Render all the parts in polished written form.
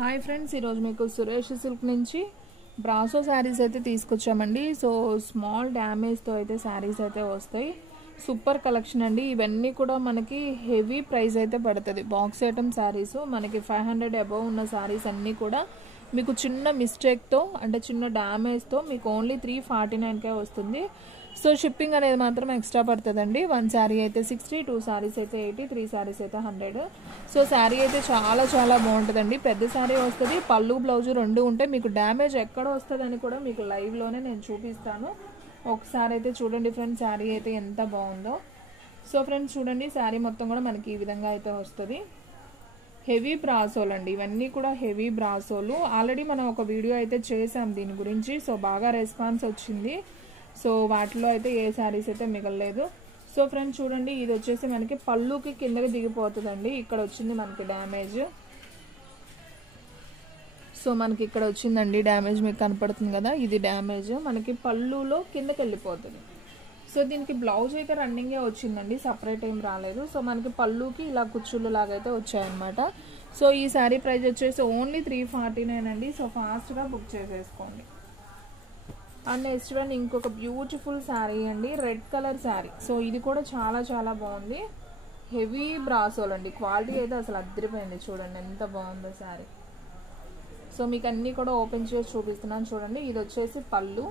Hi friends, ఈరోజు మీకు Suresh silk నుంచి బ్రాసో శారీస్ అయితే తీసుకొచ్చామండి. సో స్మాల్ డ్యామేజ్తో అయితే శారీస్ అయితే వస్తాయి. సూపర్ కలెక్షన్ అండి. ఇవన్నీ కూడా మనకి హెవీ ప్రైస్ అయితే పడుతుంది. బాక్స్ ఐటమ్ శారీస్ మనకి 500 అబవ్ ఉన్న శారీస్ అన్నీ కూడా మీకు చిన్న మిస్టేక్తో అంటే చిన్న డ్యామేజ్తో మీకు ఓన్లీ 349కే వస్తుంది. సో షిప్పింగ్ అనేది మాత్రం ఎక్స్ట్రా పడుతుందండి. 1 శారీ అయితే 60, 2 శారీస్ అయితే 80, 3 శారీస్ అయితే 100. సో శారీ అయితే చాలా చాలా బాగుంటుందండి. పెద్ద శారీ వస్తుంది, పళ్ళు బ్లౌజు రెండు ఉంటే మీకు డ్యామేజ్ ఎక్కడ వస్తుందని కూడా మీకు లైవ్లోనే నేను చూపిస్తాను. ఒకసారి అయితే చూడండి ఫ్రెండ్స్, శారీ అయితే ఎంత బాగుందో. సో ఫ్రెండ్స్ చూడండి, శారీ మొత్తం కూడా మనకి ఈ విధంగా అయితే వస్తుంది. హెవీ బ్రాసోలు అండి, ఇవన్నీ కూడా హెవీ బ్రాసోలు. ఆల్రెడీ మనం ఒక వీడియో అయితే చేసాం దీని గురించి. సో బాగా రెస్పాన్స్ వచ్చింది. సో వాటిలో అయితే ఏ శారీస్ అయితే మిగలలేదు. సో ఫ్రెండ్స్ చూడండి, ఇది వచ్చేసి మనకి పళ్ళుకి కిందకి దిగిపోతుందండి. ఇక్కడ వచ్చింది మనకి డ్యామేజ్. సో మనకి ఇక్కడ వచ్చిందండి డ్యామేజ్, మీకు కనపడుతుంది కదా, ఇది డ్యామేజ్ మనకి పళ్ళులో కిందకి వెళ్ళిపోతుంది. సో దీనికి బ్లౌజ్ అయితే రన్నింగే వచ్చిందండి, సపరేట్ ఏం రాలేదు. సో మనకి పళ్ళుకి ఇలా కుచ్చుళ్ళు లాగా అయితే వచ్చాయన్నమాట. సో ఈ శారీ ప్రైస్ వచ్చేసి ఓన్లీ 349 అండి. సో ఫాస్ట్గా బుక్ చేసేసుకోండి. అండ్ నెక్స్ట్ వన్ ఇంకొక బ్యూటిఫుల్ శారీ అండి, రెడ్ కలర్ శారీ. సో ఇది కూడా చాలా చాలా బాగుంది. హెవీ బ్రాసోల్ అండి, క్వాలిటీ అయితే అసలు అద్దరిపోయింది. చూడండి ఎంత బాగుందో శారీ. సో మీకు అన్నీ కూడా ఓపెన్ చేసి చూపిస్తున్నాను చూడండి. ఇది వచ్చేసి పళ్ళు.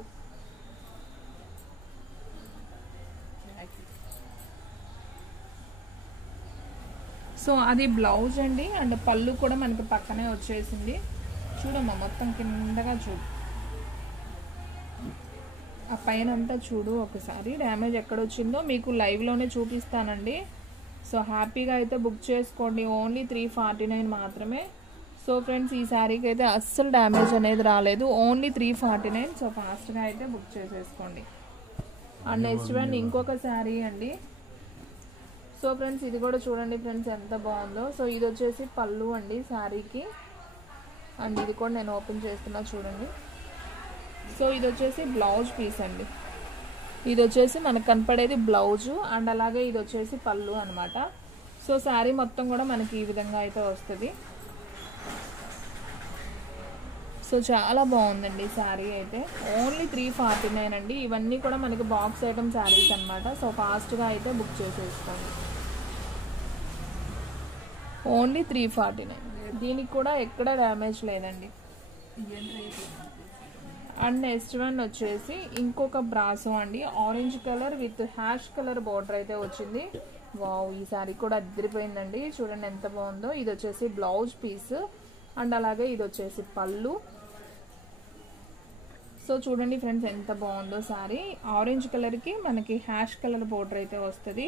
సో అది బ్లౌజ్ అండి. అండ్ పళ్ళు కూడా మనకి పక్కనే వచ్చేసింది. చూడమ్మా, మొత్తం కిందగా చూడు, ఆ పైన అంతా చూడు ఒకసారి. డ్యామేజ్ ఎక్కడ వచ్చిందో మీకు లైవ్లోనే చూపిస్తానండి. సో హ్యాపీగా అయితే బుక్ చేసుకోండి. ఓన్లీ 349 మాత్రమే. సో ఫ్రెండ్స్ ఈ శారీకి అయితే అస్సలు డ్యామేజ్ అనేది రాలేదు, ఓన్లీ 349. సో ఫాస్ట్గా అయితే బుక్ చేసేసుకోండి. అండ్ నెక్స్ట్ వన్ ఇంకొక శారీ అండి. సో ఫ్రెండ్స్ ఇది కూడా చూడండి ఫ్రెండ్స్ ఎంత బాగుందో. సో ఇది వచ్చేసి పళ్ళు అండి శారీకి. అండ్ ఇది కూడా నేను ఓపెన్ చేస్తున్నా చూడండి. సో ఇది వచ్చేసి బ్లౌజ్ పీస్ అండి. ఇది వచ్చేసి మనకు కనపడేది బ్లౌజు, అండ్ అలాగే ఇది వచ్చేసి పళ్ళు అనమాట. సో శారీ మొత్తం కూడా మనకి ఈ విధంగా అయితే వస్తుంది. సో చాలా బాగుందండి శారీ అయితే. ఓన్లీ 349 అండి. ఇవన్నీ కూడా మనకి బాక్స్ ఐటమ్ శారీస్ అనమాట. సో ఫాస్ట్గా అయితే బుక్ చేసేసుకోండి. ఓన్లీ 349. దీనికి కూడా ఎక్కడ డ్యామేజ్ లేదండి. అండ్ నెక్స్ట్ వన్ వచ్చేసి ఇంకొక బ్రాసో అండి, orange colour with ash colour border అయితే వచ్చింది. వావ్, ఈ శారీ కూడా అద్దరిపోయిందండి. చూడండి ఎంత బాగుందో. ఇది వచ్చేసి బ్లౌజ్ పీస్, అండ్ అలాగే ఇది వచ్చేసి పళ్ళు. సో చూడండి ఫ్రెండ్స్ ఎంత బాగుందో శారీ. ఆరెంజ్ కలర్కి మనకి హ్యాష్ కలర్ బార్డర్ అయితే వస్తుంది.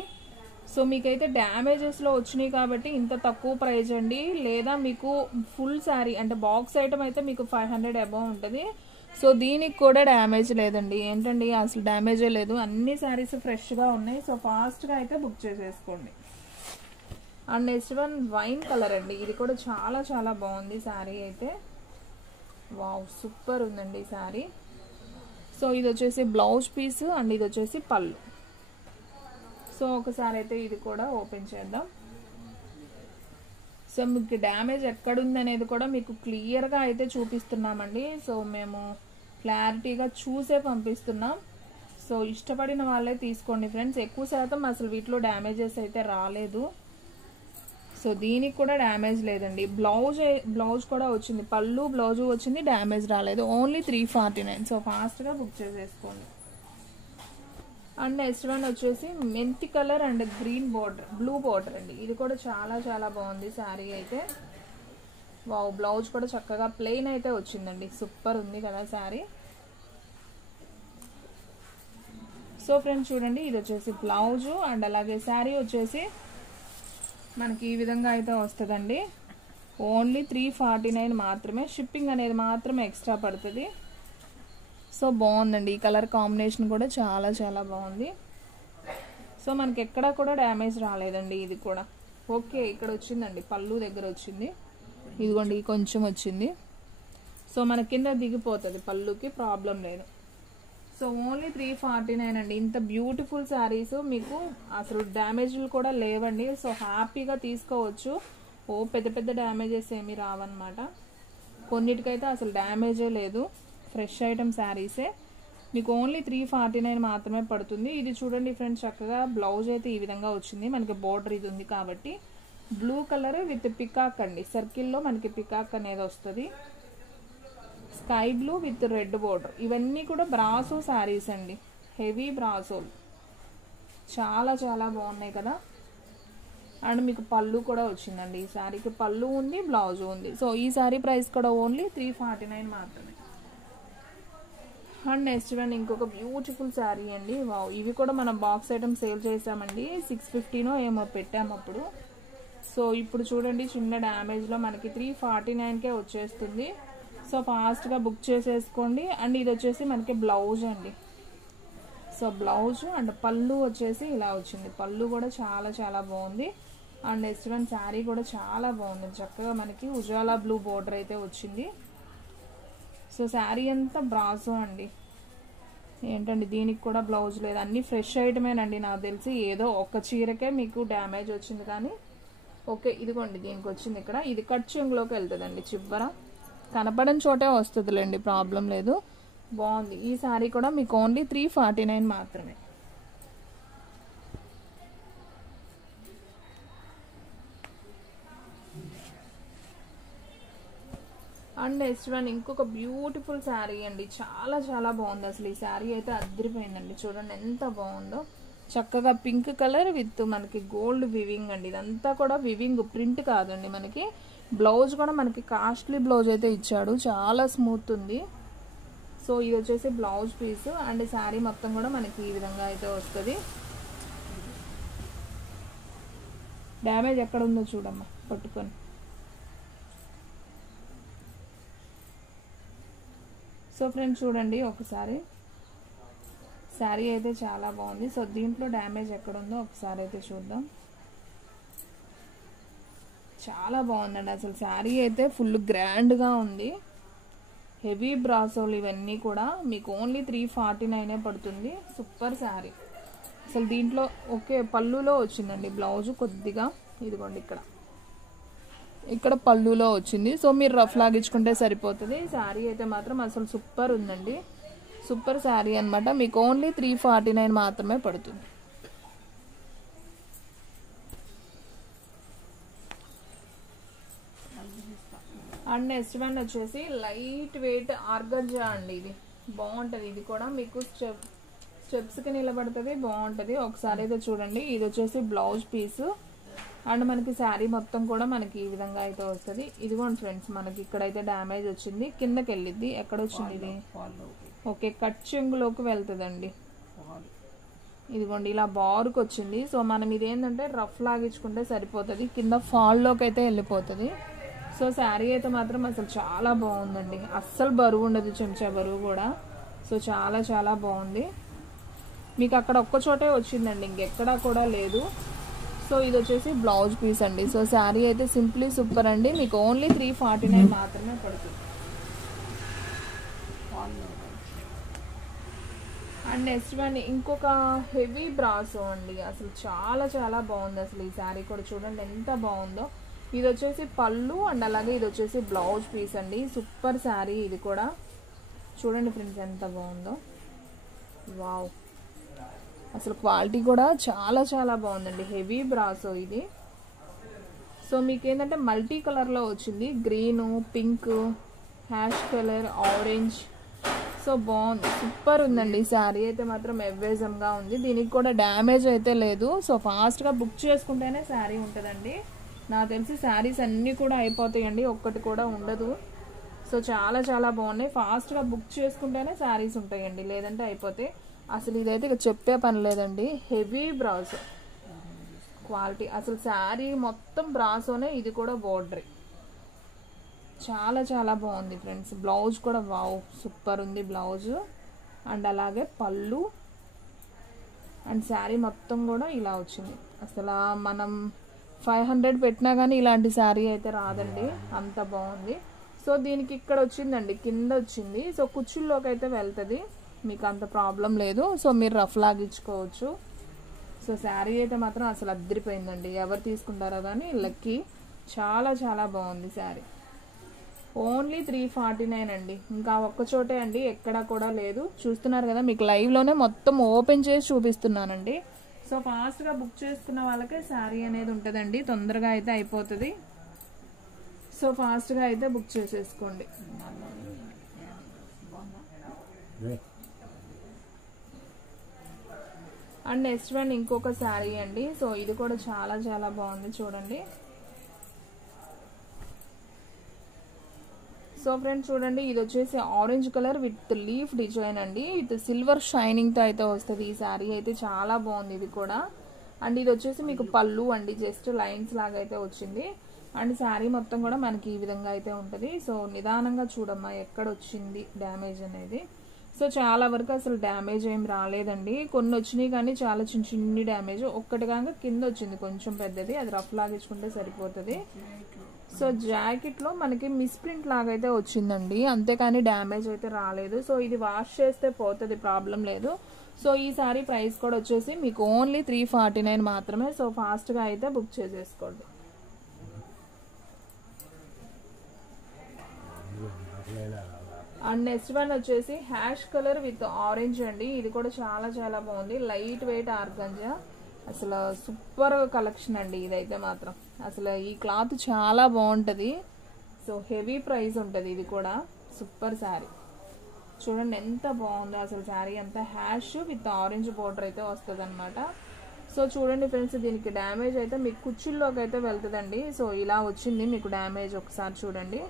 సో మీకైతే డ్యామేజెస్లో వచ్చినాయి కాబట్టి ఇంత తక్కువ ప్రైజ్ అండి. లేదా మీకు ఫుల్ శారీ అంటే బాక్స్ ఐటమ్ అయితే మీకు 500 అబవ్ ఉంటుంది. సో దీనికి కూడా డ్యామేజ్ లేదండి. ఏంటండి అసలు డ్యామేజే లేదు, అన్ని శారీస్ ఫ్రెష్గా ఉన్నాయి. సో ఫాస్ట్గా అయితే బుక్ చేసేసుకోండి. And next one wine colour అండి. ఇది కూడా చాలా చాలా బాగుంది శారీ అయితే. వావ్, సూపర్ ఉందండి శారీ. సో ఇది వచ్చేసి బ్లౌజ్ పీస్, అండ్ ఇది వచ్చేసి పళ్ళు. సో ఒకసారి అయితే ఇది కూడా ఓపెన్ చేద్దాం. సో మీకు డ్యామేజ్ ఎక్కడుంది అనేది కూడా మీకు క్లియర్గా అయితే చూపిస్తున్నామండి. సో మేము క్లారిటీగా చూసే పంపిస్తున్నాం. సో ఇష్టపడిన వాళ్ళే తీసుకోండి ఫ్రెండ్స్. ఎక్కువ శాతం అసలు వీటిలో డ్యామేజెస్ అయితే రాలేదు. సో దీనికి కూడా డ్యామేజ్ లేదండి. బ్లౌజ్ కూడా వచ్చింది, పళ్ళు బ్లౌజు వచ్చింది, డ్యామేజ్ రాలేదు. ఓన్లీ 349. సో ఫాస్ట్గా బుక్ చేసేసుకోండి. అండ్ నెక్స్ట్ వన్ వచ్చేసి మెంతి colour and green border, blue border అండి. ఇది కూడా చాలా చాలా బాగుంది శారీ అయితే. వావ్, బ్లౌజ్ కూడా చక్కగా ప్లెయిన్ అయితే వచ్చిందండి. సూపర్ ఉంది కదా శారీ. సో ఫ్రెండ్స్ చూడండి, ఇది వచ్చేసి బ్లౌజు, అండ్ అలాగే శారీ వచ్చేసి మనకి ఈ విధంగా అయితే వస్తుందండి. ఓన్లీ 349 మాత్రమే. షిప్పింగ్ అనేది మాత్రం ఎక్స్ట్రా పడుతుంది. సో బాగుందండి, ఈ కలర్ కాంబినేషన్ కూడా చాలా చాలా బాగుంది. సో మనకి ఎక్కడా కూడా డ్యామేజ్ రాలేదండి. ఇది కూడా ఓకే. ఇక్కడ వచ్చిందండి, పళ్ళు దగ్గర వచ్చింది, ఇదిగోండి కొంచెం వచ్చింది. సో మన కింద దిగిపోతుంది, పళ్ళుకి ప్రాబ్లం లేదు. సో ఓన్లీ 349 అండి. ఇంత బ్యూటిఫుల్ శారీస్ మీకు అసలు డ్యామేజ్లు కూడా లేవండి. సో హ్యాపీగా తీసుకోవచ్చు. ఓ పెద్ద పెద్ద డ్యామేజెస్ ఏమీ రావన్నమాట. కొన్నిటికైతే అసలు డ్యామేజే లేదు, ఫ్రెష్ ఐటమ్ శారీసే. మీకు ఓన్లీ 349 మాత్రమే పడుతుంది. ఇది చూడండి ఫ్రెండ్స్, చక్కగా బ్లౌజ్ అయితే ఈ విధంగా వచ్చింది. మనకి బోర్డర్ ఇది ఉంది కాబట్టి బ్లూ కలర్ విత్ పికాక్ అండి, సర్కిల్లో మనకి పికాక్ అనేది వస్తుంది. Sky blue with red border. ఇవన్నీ కూడా బ్రాసో శారీస్ అండి, హెవీ బ్రాసోలు. చాలా చాలా బాగున్నాయి కదా. అండ్ మీకు పళ్ళు కూడా వచ్చిందండి. ఈ శారీకి పళ్ళు ఉంది, బ్లౌజ్ ఉంది. సో ఈ శారీ ప్రైస్ కూడా ఓన్లీ 349 మాత్రమే. అండ్ నెక్స్ట్ వన్ ఇంకొక బ్యూటిఫుల్ శారీ అండి. వావ్, ఇవి కూడా మనం బాక్స్ ఐటమ్ సేల్ చేసామండి. 650నో ఏమో పెట్టాము అప్పుడు. సో ఇప్పుడు చూడండి, చిన్న డ్యామేజ్లో మనకి 349కే వచ్చేస్తుంది. సో ఫాస్ట్గా బుక్ చేసేసుకోండి. అండ్ ఇది వచ్చేసి మనకి బ్లౌజ్ అండి. సో బ్లౌజ్ అండ్ పళ్ళు వచ్చేసి ఇలా వచ్చింది. పళ్ళు కూడా చాలా చాలా బాగుంది. అండ్ నెక్స్ట్ వన్ శారీ కూడా చాలా బాగుంది. చక్కగా మనకి ఉజాలా బ్లూ బోర్డర్ అయితే వచ్చింది. సో శారీ అంతా బ్రాసో అండి. ఏంటండి దీనికి కూడా బ్లౌజ్ లేదు, అన్నీ ఫ్రెష్ ఐటమేనండి. నాకు తెలిసి ఏదో ఒక చీరకే మీకు డ్యామేజ్ వచ్చింది కానీ ఓకే. ఇదిగోండి దీనికి వచ్చింది ఇక్కడ. ఇది కట్ చెంగులోకి వెళ్తుందండి, చివర కనపడని చోటే వస్తుందిలేండి, ప్రాబ్లం లేదు. బాగుంది. ఈ శారీ కూడా మీకు ఓన్లీ 349 మాత్రమే. అండ్ నెక్స్ట్ వన్ ఇంకొక బ్యూటిఫుల్ శారీ అండి. చాలా చాలా బాగుంది. అసలు ఈ శారీ అయితే అదిరిపోయిందండి. చూడండి ఎంత బాగుందో. చక్కగా పింక్ కలర్ విత్ మనకి గోల్డ్ వివింగ్ అండి. ఇదంతా కూడా వివింగ్, ప్రింట్ కాదండి. మనకి బ్లౌజ్ కూడా మనకి కాస్ట్లీ బ్లౌజ్ అయితే ఇచ్చాడు, చాలా స్మూత్ ఉంది. సో ఇది వచ్చేసి బ్లౌజ్ పీస్. అండ్ శారీ మొత్తం కూడా మనకి ఈ విధంగా అయితే వస్తుంది. డ్యామేజ్ ఎక్కడ ఉందో చూడమ్మా పట్టుకొని. సో ఫ్రెండ్స్ చూడండి ఒకసారి, శారీ అయితే చాలా బాగుంది. సో దీంట్లో డ్యామేజ్ ఎక్కడ ఉందో ఒకసారి అయితే చూద్దాం. చాలా బాగుందండి. అసలు శారీ అయితే ఫుల్ గ్రాండ్గా ఉంది. హెవీ బ్రాసోలు ఇవన్నీ కూడా మీకు ఓన్లీ 349 పడుతుంది. సూపర్ శారీ అసలు. దీంట్లో ఓకే పళ్ళులో వచ్చిందండి బ్లౌజ్ కొద్దిగా, ఇదిగోండి ఇక్కడ పళ్ళులో వచ్చింది. సో మీరు రఫ్ లాగించుకుంటే సరిపోతుంది. శారీ అయితే మాత్రం అసలు సూపర్ ఉందండి, సూపర్ శారీ అనమాట. మీకు ఓన్లీ 349 మాత్రమే పడుతుంది. అండ్ నెక్స్ట్ వన్ వచ్చేసి లైట్ వెయిట్ ఆర్గంజా అండి. ఇది బాగుంటుంది. ఇది కూడా మీకు స్టెప్స్కి నిలబడుతుంది, బాగుంటుంది. ఒకసారి అయితే చూడండి. ఇది వచ్చేసి బ్లౌజ్ పీస్. అండ్ మనకి శారీ మొత్తం కూడా మనకి ఈ విధంగా అయితే వస్తుంది. ఇదిగోండి ఫ్రెండ్స్, మనకి ఇక్కడైతే డ్యామేజ్ వచ్చింది, కిందకి వెళ్ళిద్ది. ఎక్కడ వచ్చింది ఇది? ఓకే కట్ చెంగులోకి వెళ్తుందండి. ఇదిగోండి ఇలా బారుకు వచ్చింది. సో మనం ఇదేంటంటే రఫ్ లాగించుకుంటే సరిపోతుంది, కింద ఫాల్లోకి అయితే వెళ్ళిపోతుంది. సో శారీ అయితే మాత్రం అసలు చాలా బాగుందండి. అస్సలు బరువు ఉండదు, చెంచా బరువు కూడా. సో చాలా చాలా బాగుంది. మీకు అక్కడ ఒక్క చోటే వచ్చిందండి, ఇంకెక్కడా కూడా లేదు. సో ఇది వచ్చేసి బ్లౌజ్ పీస్ అండి. సో శారీ అయితే సింప్లీ సూపర్ అండి. మీకు ఓన్లీ 349 మాత్రమే పడుతుంది. అండ్ నెక్స్ట్ వన్ ఇంకొక హెవీ బ్రాసో అండి. అసలు చాలా చాలా బాగుంది. అసలు ఈ శారీ కూడా చూడండి ఎంత బాగుందో. ఇది వచ్చేసి పళ్ళు అండ్ అలాగే ఇది వచ్చేసి బ్లౌజ్ పీస్ అండి. సూపర్ శారీ ఇది కూడా. చూడండి ఫ్రెండ్స్ ఎంత బాగుందో. వావ్, అసలు క్వాలిటీ కూడా చాలా చాలా బాగుందండి. హెవీ బ్రాసో ఇది. సో మీకు ఏంటంటే మల్టీ కలర్లో వచ్చింది, green, pink, ash colour, orange. So బాగుంది, సూపర్ ఉందండి. శారీ అయితే మాత్రం ఎవేజంగా ఉంది. దీనికి కూడా డ్యామేజ్ అయితే లేదు. సో ఫాస్ట్గా బుక్ చేసుకుంటేనే శారీ ఉంటుందండి. నాకు తెలిసి శారీస్ అన్నీ కూడా అయిపోతాయండి, ఒక్కటి కూడా ఉండదు. సో చాలా చాలా బాగున్నాయి. ఫాస్ట్గా బుక్ చేసుకుంటేనే శారీస్ ఉంటాయండి, లేదంటే అయిపోతాయి. అసలు ఇదైతే ఇక చెప్పే పని లేదండి. Heavy brasso quality. అసలు శారీ మొత్తం బ్రాసోనే, ఇది కూడా బోర్డర్. చాలా చాలా బాగుంది ఫ్రెండ్స్. బ్లౌజ్ కూడా వావ్ సూపర్ ఉంది బ్లౌజ్. అండ్ అలాగే పళ్ళు అండ్ శారీ మొత్తం కూడా ఇలా వచ్చింది. అసలు మనం 500 పెట్టినా కానీ ఇలాంటి శారీ అయితే రాదండి, అంత బాగుంది. సో దీనికి ఇక్కడ వచ్చిందండి, కింద వచ్చింది. సో కుచ్చుల్లోకి అయితే వెళ్తుంది, మీకు అంత ప్రాబ్లం లేదు. సో మీరు రఫ్ లాగించుకోవచ్చు. సో శారీ అయితే మాత్రం అసలు అద్దరిపోయిందండి. ఎవరు తీసుకుంటారో కానీ లక్కీ. చాలా చాలా బాగుంది శారీ. ఓన్లీ 349 అండి. ఇంకా ఒక్క చోటే అండి, ఎక్కడా కూడా లేదు. చూస్తున్నారు కదా, మీకు లైవ్లోనే మొత్తం ఓపెన్ చేసి చూపిస్తున్నానండి. సో ఫాస్ట్గా బుక్ చేసుకున్న వాళ్ళకే శారీ అనేది ఉంటుందండి, తొందరగా అయితే అయిపోతుంది. సో ఫాస్ట్గా అయితే బుక్ చేసేసుకోండి. అండ్ నెక్స్ట్ వన్ ఇంకొక శారీ అండి. సో ఇది కూడా చాలా చాలా బాగుంది చూడండి. సో ఫ్రెండ్స్ చూడండి, ఇది వచ్చేసి orange colour with leaf design అండి, విత్ సిల్వర్ షైనింగ్తో అయితే వస్తుంది. ఈ శారీ అయితే చాలా బాగుంది ఇది కూడా. అండ్ ఇది వచ్చేసి మీకు పళ్ళు అండి, జస్ట్ లైన్స్ లాగా అయితే వచ్చింది. అండ్ శారీ మొత్తం కూడా మనకి ఈ విధంగా అయితే ఉంటుంది. సో నిదానంగా చూడమ్మా ఎక్కడ వచ్చింది డ్యామేజ్ అనేది. సో చాలా వరకు అసలు డ్యామేజ్ ఏం రాలేదండి, కొన్ని వచ్చినాయి కానీ చాలా చిన్న చిన్ని డ్యామేజ్. ఒక్కటి కాక కింద వచ్చింది కొంచెం పెద్దది, అది రఫ్ లాగించుకుంటే సరిపోతుంది. సో జాకెట్లో మనకి మిస్ప్రింట్ లాగా అయితే వచ్చిందండి, అంతేకాని డ్యామేజ్ అయితే రాలేదు. సో ఇది వాష్ చేస్తే పోతుంది, ప్రాబ్లం లేదు. సో ఈ సారీ ప్రైస్ కూడా వచ్చేసి మీకు ఓన్లీ 349 మాత్రమే. సో ఫాస్ట్గా అయితే బుక్ చేసేసుకోండి. అండ్ నెక్స్ట్ వన్ వచ్చేసి హ్యాష్ కలర్ విత్ ఆరెంజ్ అండి, ఇది కూడా చాలా చాలా బాగుంది. లైట్ వెయిట్ ఆర్గంజా, అసలు సూపర్ కలెక్షన్ అండి ఇదైతే మాత్రం. అసలు ఈ క్లాత్ చాలా బాగుంటుంది. సో హెవీ ప్రైస్ ఉంటుంది, ఇది కూడా సూపర్ శారీ. చూడండి ఎంత బాగుందో అసలు శారీ అంతా. హ్యాష్ విత్ ఆరెంజ్ బోర్డర్ అయితే వస్తుంది అనమాట. సో చూడండి ఫ్రెండ్స్, దీనికి డ్యామేజ్ అయితే మీకు కుచ్చుల్లోకి అయితే వెళ్తుందండి. సో ఇలా వచ్చింది మీకు డ్యామేజ్, ఒకసారి చూడండి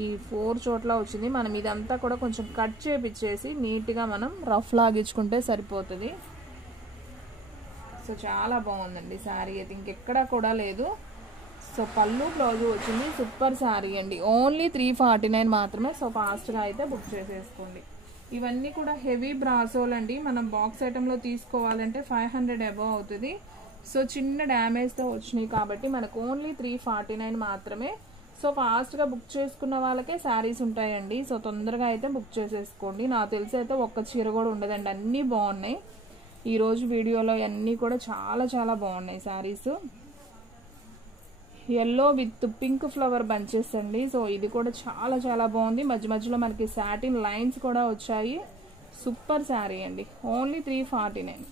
ఈ 4 చోట్ల వచ్చింది. మనం ఇదంతా కూడా కొంచెం కట్ చేపిచ్చేసి నీట్గా మనం రఫ్ లాగించుకుంటే సరిపోతుంది. సో చాలా బాగుందండి శారీ అయితే, ఇంకెక్కడా కూడా లేదు. సో పళ్ళు బ్లౌజ్ వచ్చింది, సూపర్ శారీ అండి. ఓన్లీ 349 మాత్రమే. సో ఫాస్ట్గా అయితే బుక్ చేసేసుకోండి. ఇవన్నీ కూడా హెవీ బ్రాసోలు అండి, మనం బాక్స్ ఐటెంలో తీసుకోవాలంటే 500 అబవ్ అవుతుంది. సో చిన్న డ్యామేజ్తో వచ్చినాయి కాబట్టి మనకు ఓన్లీ 349 మాత్రమే. సో ఫాస్ట్గా బుక్ చేసుకున్న వాళ్ళకే శారీస్ ఉంటాయండి. సో తొందరగా అయితే బుక్ చేసేసుకోండి. నాకు తెలిసి అయితే ఒక్క చీర కూడా ఉండదండి, అన్నీ బాగున్నాయి. ఈరోజు వీడియోలో అన్నీ కూడా చాలా చాలా బాగున్నాయి saris. Yellow with pink flower bunches అండి. సో ఇది కూడా చాలా చాలా బాగుంది, మధ్య మధ్యలో మనకి సాటిన్ లైన్స్ కూడా వచ్చాయి. సూపర్ శారీ అండి, ఓన్లీ 349.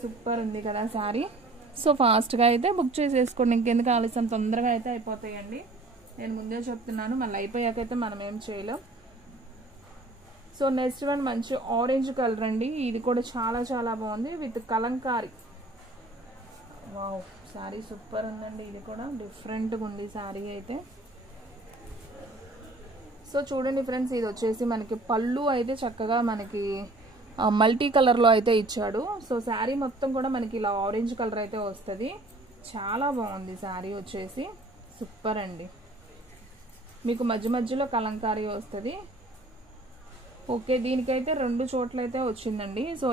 సూపర్ ఉంది కదా శారీ. సో ఫాస్ట్గా అయితే బుక్ చేసేసుకోండి, ఇంకెందుకు ఆలస్యం, తొందరగా అయితే అయిపోతాయండి. నేను ముందే చెప్తున్నాను, మళ్ళీ అయిపోయాకైతే మనం ఏం చేయలేం. సో నెక్స్ట్ వన్ మంచి ఆరెంజ్ కలర్ అండి, ఇది కూడా చాలా చాలా బాగుంది with Kalamkari. Wow sari super ఉందండి, ఇది కూడా డిఫరెంట్గా ఉంది శారీ అయితే. సో చూడండి ఫ్రెండ్స్, ఇది వచ్చేసి మనకి పళ్ళు అయితే చక్కగా మనకి మల్టీ కలర్లో అయితే ఇచ్చాడు. సో శారీ మొత్తం కూడా మనకి ఇలా ఆరెంజ్ కలర్ అయితే వస్తుంది. చాలా బాగుంది శారీ వచ్చేసి, సూపర్ అండి. మీకు మధ్య మధ్యలో కలంకారీ వస్తుంది. ఓకే, దీనికైతే 2 చోట్ల అయితే వచ్చిందండి. సో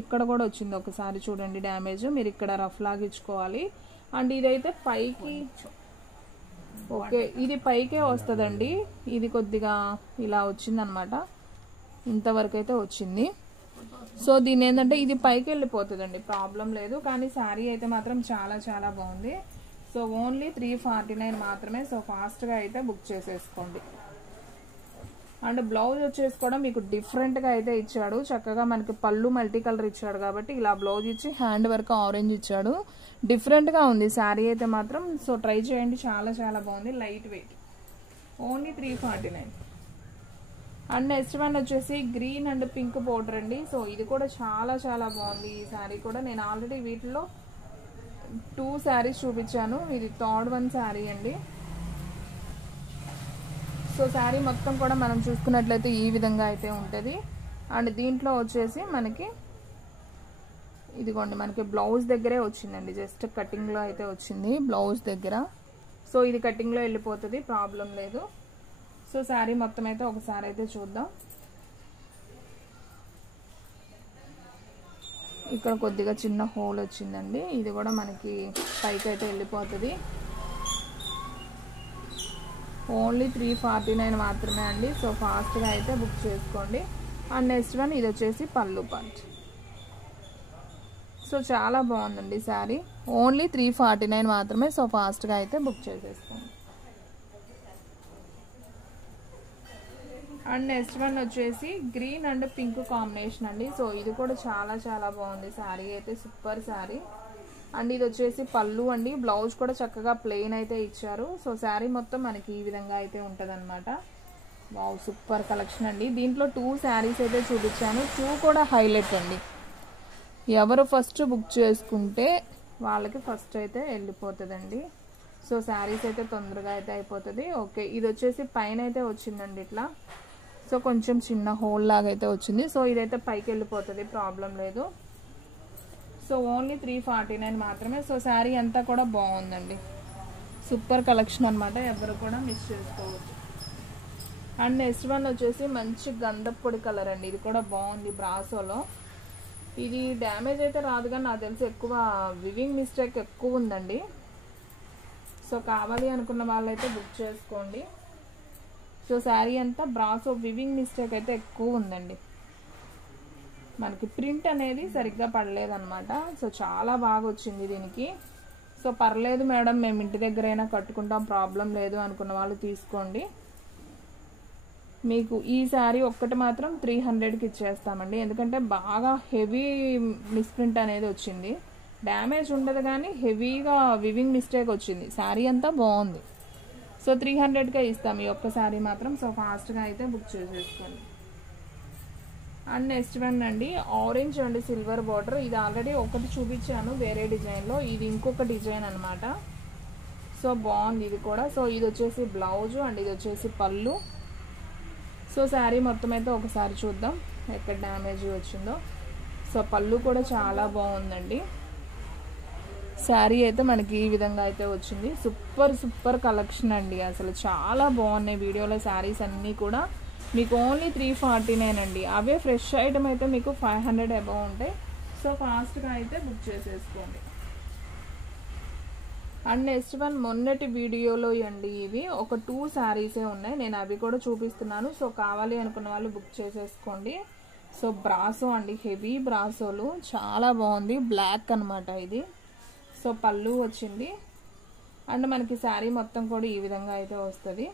ఇక్కడ కూడా వచ్చింది ఒకసారి చూడండి డ్యామేజ్, మీరు ఇక్కడ రఫ్ లాగించుకోవాలి. అండ్ ఇదైతే పైకి, ఓకే ఇది పైకే వస్తుందండి, ఇది కొద్దిగా ఇలా వచ్చిందనమాట, ఇంతవరకు అయితే వచ్చింది. సో దీని ఏంటంటే ఇది పైకి వెళ్ళిపోతుందండి, ప్రాబ్లం లేదు. కానీ శారీ అయితే మాత్రం చాలా చాలా బాగుంది. సో ఓన్లీ 349 మాత్రమే. సో ఫాస్ట్గా అయితే బుక్ చేసేసుకోండి. అండ్ బ్లౌజ్ వచ్చేసి కూడా మీకు డిఫరెంట్గా అయితే ఇచ్చాడు, చక్కగా మనకి పళ్ళు మల్టీ కలర్ ఇచ్చాడు కాబట్టి ఇలా బ్లౌజ్ ఇచ్చి హ్యాండ్ వర్క్ ఆరెంజ్ ఇచ్చాడు. డిఫరెంట్గా ఉంది శారీ అయితే మాత్రం. సో ట్రై చేయండి, చాలా చాలా బాగుంది, light weight, only 349. And next one వచ్చేసి గ్రీన్ అండ్ పింక్ బోర్డర్ అండి. సో ఇది కూడా చాలా చాలా బాగుంది ఈ శారీ కూడా. నేను ఆల్రెడీ వీటిలో 2 శారీస్ చూపించాను, ఇది 3rd వన్ శారీ అండి. సో శారీ మొత్తం కూడా మనం చూసుకున్నట్లయితే ఈ విధంగా అయితే ఉంటుంది. అండ్ దీంట్లో వచ్చేసి మనకి ఇదిగోండి మనకి బ్లౌజ్ దగ్గరే వచ్చిందండి, జస్ట్ కటింగ్లో అయితే వచ్చింది బ్లౌజ్ దగ్గర. సో ఇది కటింగ్లో వెళ్ళిపోతుంది, ప్రాబ్లం లేదు. సో శారీ మొత్తం అయితే ఒకసారి అయితే చూద్దాం. ఇక్కడ కొద్దిగా చిన్న హోల్ వచ్చిందండి, ఇది కూడా మనకి పైకి అయితే వెళ్ళిపోతుంది. ఓన్లీ 349 మాత్రమే అండి. సో ఫాస్ట్గా అయితే బుక్ చేసుకోండి. అండ్ నెక్స్ట్ వన్ ఇది వచ్చేసి పళ్ళు పార్ట్. సో చాలా బాగుందండి శారీ, ఓన్లీ 349 మాత్రమే. సో ఫాస్ట్గా అయితే బుక్ చేసేసుకోండి. అండ్ నెక్స్ట్ వన్ వచ్చేసి గ్రీన్ అండ్ పింక్ కాంబినేషన్ అండి. సో ఇది కూడా చాలా చాలా బాగుంది శారీ అయితే, సూపర్ శారీ. అండ్ ఇది వచ్చేసి పళ్ళు అండి. బ్లౌజ్ కూడా చక్కగా ప్లెయిన్ అయితే ఇచ్చారు. సో శారీ మొత్తం మనకి ఈ విధంగా అయితే ఉంటదన్నమాట. వావ్, సూపర్ కలెక్షన్ అండి. దీంట్లో 2 శారీస్ అయితే చూపించాను, 2 కూడా హైలైట్ అండి. ఎవరు ఫస్ట్ బుక్ చేసుకుంటే వాళ్ళకి ఫస్ట్ అయితే వెళ్ళిపోతుందండి. సో శారీస్ అయితే తొందరగా అయితే అయిపోతుంది. ఓకే, ఇది వచ్చేసి పైన అయితే వచ్చిందండి ఇట్లా. సో కొంచెం చిన్న హోల్ లాగా అయితే వచ్చింది. సో ఇదైతే పైకి వెళ్ళిపోతుంది, ప్రాబ్లం లేదు. సో ఓన్లీ 349 మాత్రమే. సో శారీ అంతా కూడా బాగుందండి, సూపర్ కలెక్షన్ అనమాట, ఎవరు కూడా మిస్ చేసుకోవచ్చు. అండ్ నెక్స్ట్ వన్ వచ్చేసి మంచి గంధപ്പൊడి కలర్ అండి. ఇది కూడా బాగుంది బ్రాసోలో. ఇది డ్యామేజ్ అయితే రాదు కానీ నాకు తెలిసి ఎక్కువ వివింగ్ మిస్టేక్ ఎక్కువ ఉందండి. సో కావాలి అనుకున్న వాళ్ళైతే బుక్ చేసుకోండి. సో శారీ అంతా బ్రాసో వివింగ్ మిస్టేక్ అయితే ఎక్కువ ఉందండి. మనకి ప్రింట్ అనేది సరిగ్గా పడలేదన్నమాట. సో చాలా బాగా వచ్చింది దీనికి. సో పర్లేదు మేడం, మేము ఇంటి దగ్గరైనా కట్టుకుంటాం, ప్రాబ్లం లేదు అనుకున్న వాళ్ళు తీసుకోండి. మీకు ఈ శారీ ఒక్కటి మాత్రం 300కి ఇచ్చేస్తామండి. ఎందుకంటే బాగా హెవీ మిస్ప్రింట్ అనేది వచ్చింది. డ్యామేజ్ ఉండదు కానీ హెవీగా వివింగ్ మిస్టేక్ వచ్చింది. శారీ అంతా బాగుంది. సో 300కే ఇస్తాం ఈ ఒక్క శారీ మాత్రం. సో ఫాస్ట్గా అయితే బుక్ చేసేసుకోండి. అండ్ నెక్స్ట్ వన్ అండి, ఆరెంజ్ అండ్ సిల్వర్ బార్డర్. ఇది ఆల్రెడీ ఒకటి చూపించాను వేరే డిజైన్లో, ఇది ఇంకొక డిజైన్ అనమాట. సో బాగుంది ఇది కూడా. సో ఇది వచ్చేసి బ్లౌజు అండ్ ఇది వచ్చేసి పళ్ళు. సో శారీ మొత్తం అయితే ఒకసారి చూద్దాం ఎక్కడ డ్యామేజ్ వచ్చిందో. సో పళ్ళు కూడా చాలా బాగుందండి. శారీ అయితే మనకి ఈ విధంగా అయితే వచ్చింది. సూపర్ కలెక్షన్ అండి, అసలు చాలా బాగున్నాయి. వీడియోలో శారీస్ అన్నీ కూడా మీకు ఓన్లీ 349 అండి. అవే ఫ్రెష్ ఐటమ్ అయితే మీకు 500 అబౌవ్ ఉంటాయి. సో ఫాస్ట్గా అయితే బుక్ చేసేసుకోండి. అండ్ నెక్స్ట్ వన్ మొన్నటి వీడియోలో అండి, ఇవి ఒక 2 శారీసే ఉన్నాయి, నేను అవి కూడా చూపిస్తున్నాను. సో కావాలి అనుకున్న వాళ్ళు బుక్ చేసేసుకోండి. సో బ్రాసో అండి, హెవీ బ్రాసోలు, చాలా బాగుంది. బ్లాక్ అనమాట ఇది. సో పళ్ళు వచ్చింది అండ్ మనకి శారీ మొత్తం కూడా ఈ విధంగా అయితే వస్తుంది.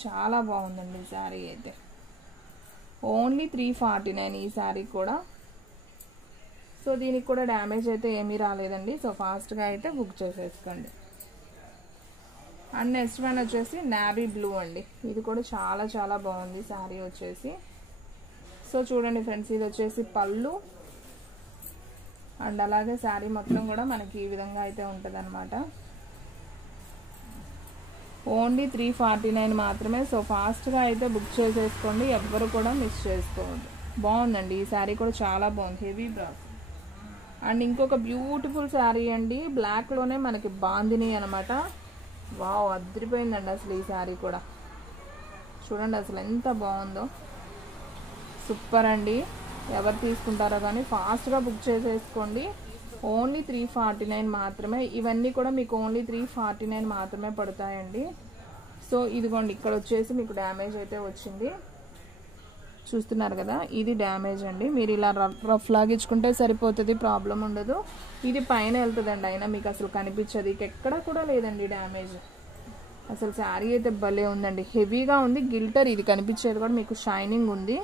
చాలా బాగుందండి శారీ అయితే. ఓన్లీ 349 ఈ శారీ కూడా. సో దీనికి కూడా డ్యామేజ్ అయితే ఏమీ రాలేదండి. సో ఫాస్ట్గా అయితే బుక్ చేసేసుకోండి. అండ్ నెక్స్ట్ వన్ వచ్చేసి నావీ బ్లూ అండి. ఇది కూడా చాలా చాలా బాగుంది శారీ వచ్చేసి. సో చూడండి ఫ్రెండ్స్, ఇది వచ్చేసి పళ్ళు అండ్ అలాగే శారీ మొత్తం కూడా మనకి ఈ విధంగా అయితే ఉంటుంది అనమాట. ఓన్లీ 349 మాత్రమే. సో ఫాస్ట్గా అయితే బుక్ చేసేసుకోండి, ఎవ్వరు కూడా మిస్ చేసుకోవద్దు. బాగుందండి ఈ శారీ కూడా, చాలా బాగుంది, హెవీ బ్రాస్. అండ్ ఇంకొక బ్యూటిఫుల్ శారీ అండి, బ్లాక్లోనే మనకి బాందిని అనమాట. వావ్, అదిరిపోయిందండి అసలు ఈ శారీ కూడా. చూడండి అసలు ఎంత బాగుందో, సూపర్ అండి. ఎవరు తీసుకుంటారో కానీ ఫాస్ట్గా బుక్ చేసేసుకోండి. ఓన్లీ 349 మాత్రమే. ఇవన్నీ కూడా మీకు ఓన్లీ 349 మాత్రమే పడతాయండి. సో ఇదిగోండి, ఇక్కడ వచ్చేసి మీకు డ్యామేజ్ అయితే వచ్చింది, చూస్తున్నారు కదా, ఇది డ్యామేజ్ అండి. మీరు ఇలా రఫ్ లాగించుకుంటే సరిపోతుంది, ప్రాబ్లం ఉండదు. ఇది పైన వెళ్తుందండి, అయినా మీకు అసలు కనిపించదు, ఎక్కడ కూడా లేదండి డ్యామేజ్. అసలు శారీ అయితే భలే ఉందండి, హెవీగా ఉంది. గిల్టర్ ఇది కనిపించేది కూడా మీకు షైనింగ్ ఉంది.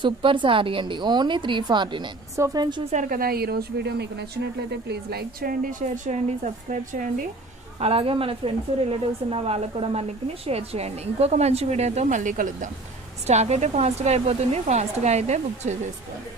సూపర్ శారీ అండి, ఓన్లీ 349. సో ఫ్రెండ్స్ చూసారు కదా, ఈరోజు వీడియో మీకు నచ్చినట్లయితే ప్లీజ్ లైక్ చేయండి, షేర్ చేయండి, సబ్స్క్రైబ్ చేయండి. అలాగే మన ఫ్రెండ్స్ రిలేటివ్స్ ఉన్న వాళ్ళకు కూడా మనకి షేర్ చేయండి. ఇంకొక మంచి వీడియోతో మళ్ళీ కలుద్దాం. స్టాక్ అయితే ఫాస్ట్గా అయిపోతుంది, ఫాస్ట్గా అయితే బుక్ చేసేసుకోండి.